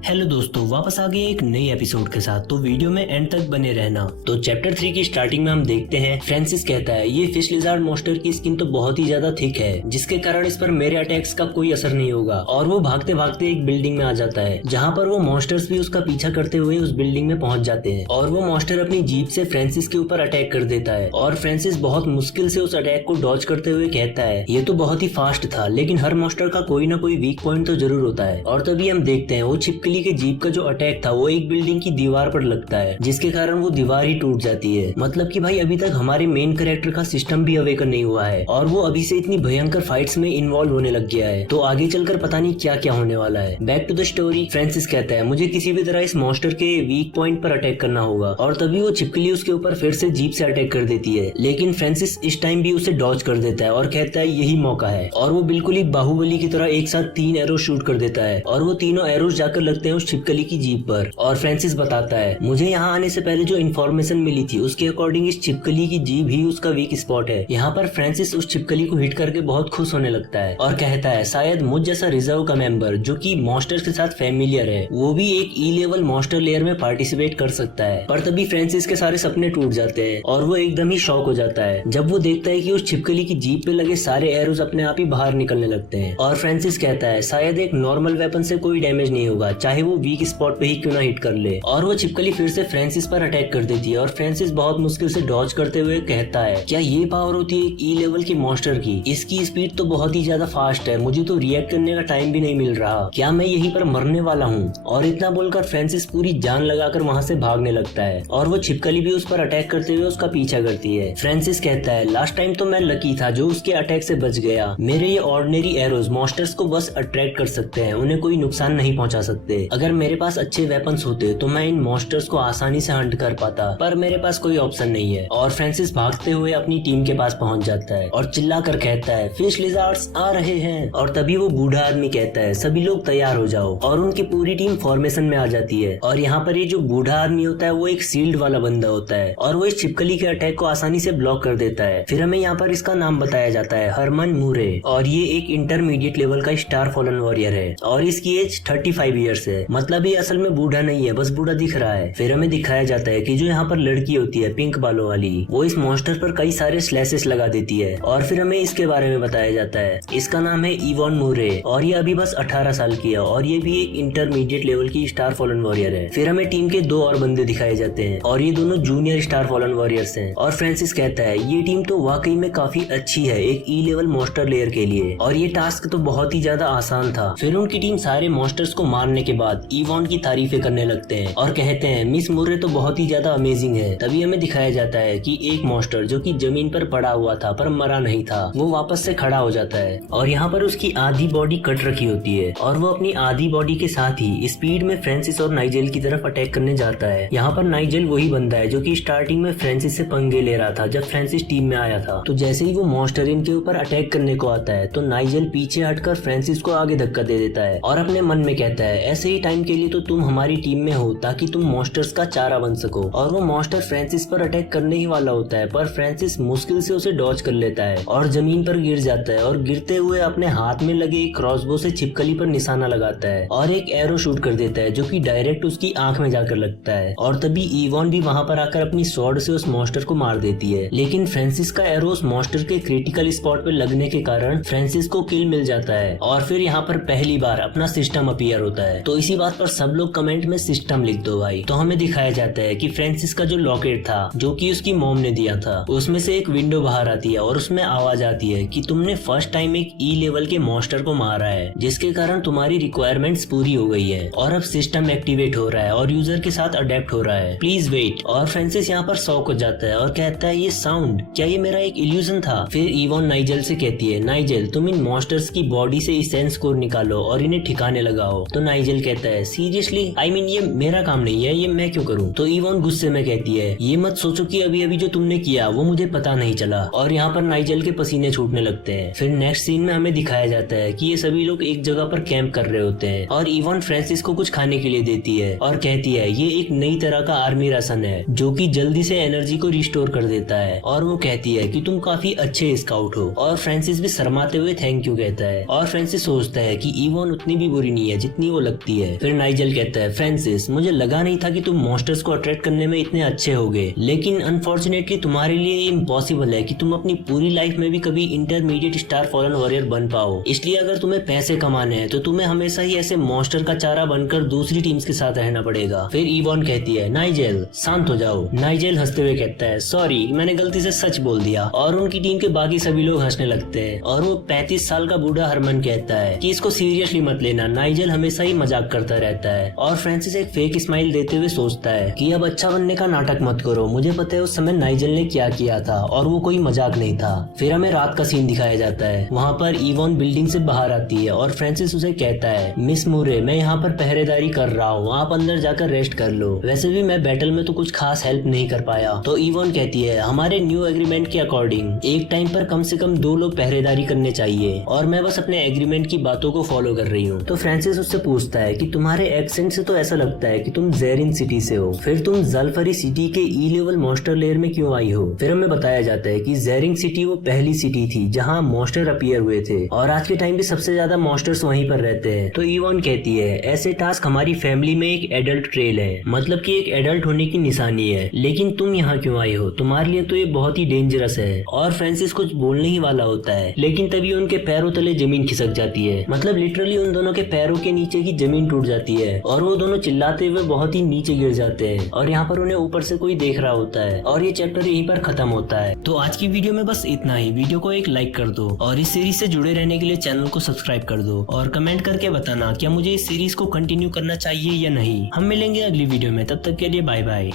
Hello दोस्तों, वापस आ गए एक नई एपिसोड के साथ। तो वीडियो में एंड तक बने रहना। तो चैप्टर 3 की स्टार्टिंग में हम देखते हैं फ्रांसिस कहता है ये फिश लिजार्ड मॉन्स्टर की स्किन तो बहुत ही ज्यादा थिक है, जिसके कारण इस पर मेरे अटैक्स का कोई असर नहीं होगा। और वो भागते भागते एक बिल्डिंग में आ जाता है, जहाँ पर वो मॉन्स्टर्स भी उसका पीछा करते हुए उस बिल्डिंग में पहुंच जाते हैं। और वो मॉन्स्टर अपनी जीप से फ्रांसिस के ऊपर अटैक कर देता है और फ्रांसिस बहुत मुश्किल से उस अटैक को डॉज करते हुए कहता है ये तो बहुत ही फास्ट था, लेकिन हर मॉन्स्टर का कोई ना कोई वीक पॉइंट तो जरूर होता है। और तभी हम देखते हैं वो छिपकली के जीप का जो अटैक था वो एक बिल्डिंग की दीवार पर लगता है, जिसके कारण वो दीवार ही टूट जाती है। मतलब कि भाई अभी तक हमारे मेन कैरेक्टर का सिस्टम भी अवेकन नहीं हुआ है और वो अभी से इतनी भयंकर फाइट्स में इन्वॉल्व होने लग गया है। तो आगे चलकर पता नहीं क्या क्या होने वाला है। Back to the story. Francis कहता है मुझे किसी भी तरह इस मॉन्स्टर के वीक पॉइंट पर अटैक करना होगा। और तभी वो छिपकली उसके ऊपर फिर से जीप से अटैक कर देती है, लेकिन फ्रांसिस इस टाइम भी उसे डॉज कर देता है और कहता है यही मौका है। और वो बिल्कुल ही बाहुबली की तरह एक साथ 3 एरो शूट कर देता है और वो तीनों एरोज जाकर लगते हैं उस छिपकली की जीप पर। और फ्रांसिस बताता है मुझे यहाँ आने से पहले जो इन्फॉर्मेशन मिली थी उसके अकॉर्डिंग इस छिपकली की जीभ ही उसका वीक स्पॉट है। यहाँ पर फ्रांसिस उस छिपकली को हिट करके बहुत खुश होने लगता है और कहता है शायद मुझ जैसा रिजर्व का मेंबर जो कि मॉन्स्टर्स के साथ फेमिलियर है वो भी एक ई लेवल मॉन्स्टर लेयर में पार्टिसिपेट कर सकता है। पर तभी फ्रांसिस के सारे सपने टूट जाते हैं और वो एकदम ही शॉक हो जाता है जब वो देखता है कि उस छिपकली की जीभ पे लगे सारे एरोज अपने आप ही बाहर निकलने लगते हैं। और फ्रांसिस कहता है शायद एक नॉर्मल वेपन से कोई डैमेज नहीं होगा, चाहे वो वीक स्पॉट पे ही क्यों ना हिट कर ले। और वो छिपकली फिर से फ्रांसिस पर अटैक कर देती है और फ्रांसिस बहुत मुश्किल से डॉज करते हुए कहता है क्या ये पावर होती है ई लेवल की मॉन्स्टर की? इसकी स्पीड तो बहुत ही ज्यादा फास्ट है, मुझे तो रिएक्ट करने का टाइम भी नहीं मिल रहा, क्या मैं यहीं पर मरने वाला हूँ? और इतना बोलकर फ्रांसिस पूरी जान लगाकर वहाँ से भागने लगता है और वो छिपकली भी उस पर अटैक करते हुए उसका पीछा करती है। फ्रांसिस कहता है लास्ट टाइम तो मैं लकी था जो उसके अटैक से बच गया। मेरे ये ऑर्डिनरी एरोज मॉन्स्टर्स को बस अट्रैक्ट कर सकते हैं, उन्हें कोई नुकसान नहीं पहुंचा सकते। अगर मेरे पास अच्छे वेपन्स होते तो मैं इन मॉन्स्टर्स को आसानी से हंट कर पाता, पर मेरे पास कोई ऑप्शन नहीं है। और फ्रांसिस भागते हुए अपनी टीम के पास पहुंच जाता है और चिल्लाकर कहता है फिश लिजार्ड्स आ रहे हैं। और तभी वो बूढ़ा आदमी कहता है सभी लोग तैयार हो जाओ और उनकी पूरी टीम फॉर्मेशन में आ जाती है। और यहाँ पर ये जो बूढ़ा आदमी होता है वो एक सील्ड वाला बंदा होता है और वो इस छिपकली के अटैक को आसानी से ब्लॉक कर देता है। फिर हमें यहाँ पर इसका नाम बताया जाता है हरमन मूरे और ये एक इंटरमीडिएट लेवल का स्टार फॉलन वॉरियर है और इसकी एज 35 ईयर्स है। मतलब ये असल में बूढ़ा नहीं है, बस बूढ़ा दिख रहा है। फिर हमें दिखाया जाता है कि जो यहाँ पर लड़की होती है पिंक बालों वाली वो इस मॉन्स्टर पर कई सारे स्लैशेस लगा देती है। और फिर हमें इसके बारे में बताया जाता है इसका नाम है इवॉन मूरे और ये अभी बस 18 साल की है और ये भी एक इंटरमीडिएट लेवल की स्टार फॉलन वॉरियर है। फिर हमें टीम के 2 और बंदे दिखाए जाते हैं और ये दोनों जूनियर स्टार फॉलन वॉरियर्स हैं। और फ्रांसिस कहता है ये टीम तो वाकई में काफी अच्छी है एक ई लेवल मॉन्स्टर लेयर के लिए और ये टास्क तो बहुत ही ज्यादा आसान था। फिर उनकी टीम सारे मॉन्स्टर्स को मारने के बाद इवॉन की तारीफें करने लगते हैं और कहते हैं मिस मूरे तो बहुत ही ज्यादा अमेजिंग है। तभी हमें दिखाया जाता है कि एक मॉन्स्टर जो कि जमीन पर पड़ा हुआ था पर मरा नहीं था वो वापस से खड़ा हो जाता है और यहाँ पर उसकी आधी बॉडी कट रखी होती है और वो अपनी आधी बॉडी के साथ ही स्पीड में फ्रांसिस और नाइजेल की तरफ अटैक करने जाता है। यहाँ पर नाइजेल वही बंदा है जो कि स्टार्टिंग में फ्रांसिस से पंगे ले रहा था जब फ्रांसिस टीम में आया था। तो जैसे ही वो मॉन्स्टर इनके ऊपर अटैक करने को आता है तो नाइजेल पीछे हटकर फ्रांसिस को आगे धक्का दे देता है और अपने मन में कहता है ऐसे ही टाइम के लिए तो तुम हमारी टीम में हो ताकि तुम मॉन्स्टर्स का चारा बन सको। और वो मॉन्स्टर फ्रांसिस पर अटैक करने ही वाला होता है पर फ्रांसिस मुश्किल से उसे डॉज कर लेता है और जमीन पर गिर जाता है और गिरते हुए अपने हाथ में लगे एक क्रॉसबो से छिपकली पर निशाना लगाता है और एक एरो शूट कर देता है जो कि डायरेक्ट उसकी आंख में जाकर लगता है। और तभी इवॉन भी वहां पर आकर अपनी स्वॉर्ड से उस मॉन्स्टर को मार देती है, लेकिन फ्रांसिस का एरो उस मॉन्स्टर के क्रिटिकल स्पॉट पर लगने के कारण फ्रांसिस को किल मिल जाता है। और फिर यहाँ पर पहली बार अपना सिस्टम अपीयर होता है। तो इसी बात पर सब लोग कमेंट में सिस्टम लिख दो भाई। तो हमें दिखाया जाता है कि फ्रांसिस का जो लॉकेट था जो कि उसकी मॉम ने दिया था उसमें से एक विंडो बाहर आती है और उसमें आवाज आती है कि तुमने फर्स्ट टाइम एक ई लेवल के मॉन्स्टर को मारा है जिसके कारण तुम्हारी रिक्वायरमेंट्स पूरी हो गई है और अब सिस्टम एक्टिवेट हो रहा है और यूजर के साथ अडेप्ट हो रहा है, प्लीज वेट। और फ्रांसिस यहाँ पर शॉक हो जाता है और कहता है ये साउंड क्या ये मेरा एक इल्यूजन था? फिर इवॉन नाइजेल से कहती है नाइजेल तुम इन मॉन्स्टर्स की बॉडी से इसेंस कोर निकालो और इन्हें ठिकाने लगाओ। तो नाइजेल कहता है सीरियसली आई मीन ये मेरा काम नहीं है, ये मैं क्यों करूँ? तो इवॉन गुस्से में कहती है ये मत सोचो कि अभी अभी जो तुमने किया वो मुझे पता नहीं चला। और यहाँ पर नाइजेल के पसीने छूटने लगते हैं। फिर नेक्स्ट सीन में हमें दिखाया जाता है कि ये सभी लोग एक जगह पर कैंप कर रहे होते हैं और इवॉन फ्रांसिस को कुछ खाने के लिए देती है और कहती है ये एक नई तरह का आर्मी राशन है जो कि जल्दी से एनर्जी को रिस्टोर कर देता है। और वो कहती है कि तुम काफी अच्छे स्काउट हो और फ्रांसिस भी शर्माते हुए थैंक यू कहता है। और फ्रांसिस सोचता है कि इवॉन उतनी भी बुरी नहीं है जितनी वो लगती लगती है। फिर नाइजेल कहता है, फ्रांसिस मुझे लगा नहीं था कि तुम मॉन्स्टर्स को अट्रैक्ट करने में इतने अच्छे होगे, लेकिन अनफॉर्चुनेटली तुम्हारे लिए इम्पॉसिबल है कि तुम अपनी पूरी लाइफ में भी कभी इंटरमीडिएट स्टार फॉलन वॉरियर बन पाओ। इसलिए अगर तुम्हें पैसे कमाने हैं तो तुम्हें हमेशा ही ऐसे मॉन्स्टर का चारा बनकर दूसरी टीम्स के साथ रहना पड़ेगा। फिर इवॉन कहती है, नाइजेल शांत हो जाओ। नाइजेल हंसते हुए कहता है, सॉरी मैंने गलती से सच बोल दिया। और उनकी टीम के बाकी सभी लोग हंसने लगते हैं और वो 35 साल का बूढ़ा हरमन कहता है कि इसको सीरियसली मत लेना, नाइजेल हमेशा ही मजाक करता रहता है। और फ्रांसिस एक फेक स्माइल देते हुए सोचता है कि अब अच्छा बनने का नाटक मत करो, मुझे पता है उस समय नाइजेल ने क्या किया था और वो कोई मजाक नहीं था। फिर हमें रात का सीन दिखाया जाता है। वहाँ पर इवॉन बिल्डिंग से बाहर आती है और फ्रांसिस उसे कहता है, मिस मूरे मैं यहाँ पर पहरेदारी कर रहा हूँ, आप अंदर जाकर रेस्ट कर लो। वैसे भी मैं बैटल में तो कुछ खास हेल्प नहीं कर पाया। तो इवॉन कहती है, हमारे न्यू एग्रीमेंट के अकॉर्डिंग एक टाइम पर कम से कम 2 लोग पहरेदारी करने चाहिए और मैं बस अपने एग्रीमेंट की बातों को फॉलो कर रही हूँ। तो फ्रांसिस उससे पूछता है कि तुम्हारे एक्सेंट से तो ऐसा लगता है कि तुम ज़ेरिन सिटी से हो, फिर तुम जलफरी सिटी के ई लेवल मॉन्स्टर लेयर में क्यों आई हो? फिर हमें बताया जाता है कि ज़ेरिन सिटी वो पहली सिटी थी जहाँ मॉन्स्टर अपीयर हुए थे और आज के टाइम पे सबसे ज्यादा मॉन्स्टर्स वहीं पर रहते हैं। तो इवॉन कहती है, ऐसे टास्क हमारी फैमिली में एक एडल्ट ट्रेल है, मतलब कि एक एडल्ट होने की निशानी है, लेकिन तुम यहाँ क्यों आई हो? तुम्हारे लिए तो ये बहुत ही डेंजरस है। और फ्रांसिस कुछ बोलने ही वाला होता है, लेकिन तभी उनके पैरों तले जमीन खिसक जाती है, मतलब लिटरली उन दोनों के पैरों के नीचे की जमीन टूट जाती है और वो दोनों चिल्लाते हुए बहुत ही नीचे गिर जाते हैं और यहाँ पर उन्हें ऊपर से कोई देख रहा होता है और ये चैप्टर यहीं पर खत्म होता है। तो आज की वीडियो में बस इतना ही। वीडियो को एक लाइक कर दो और इस सीरीज से जुड़े रहने के लिए चैनल को सब्सक्राइब कर दो और कमेंट करके बताना क्या मुझे इस सीरीज को कंटिन्यू करना चाहिए या नहीं। हम मिलेंगे अगली वीडियो में, तब तक के लिए बाय बाय।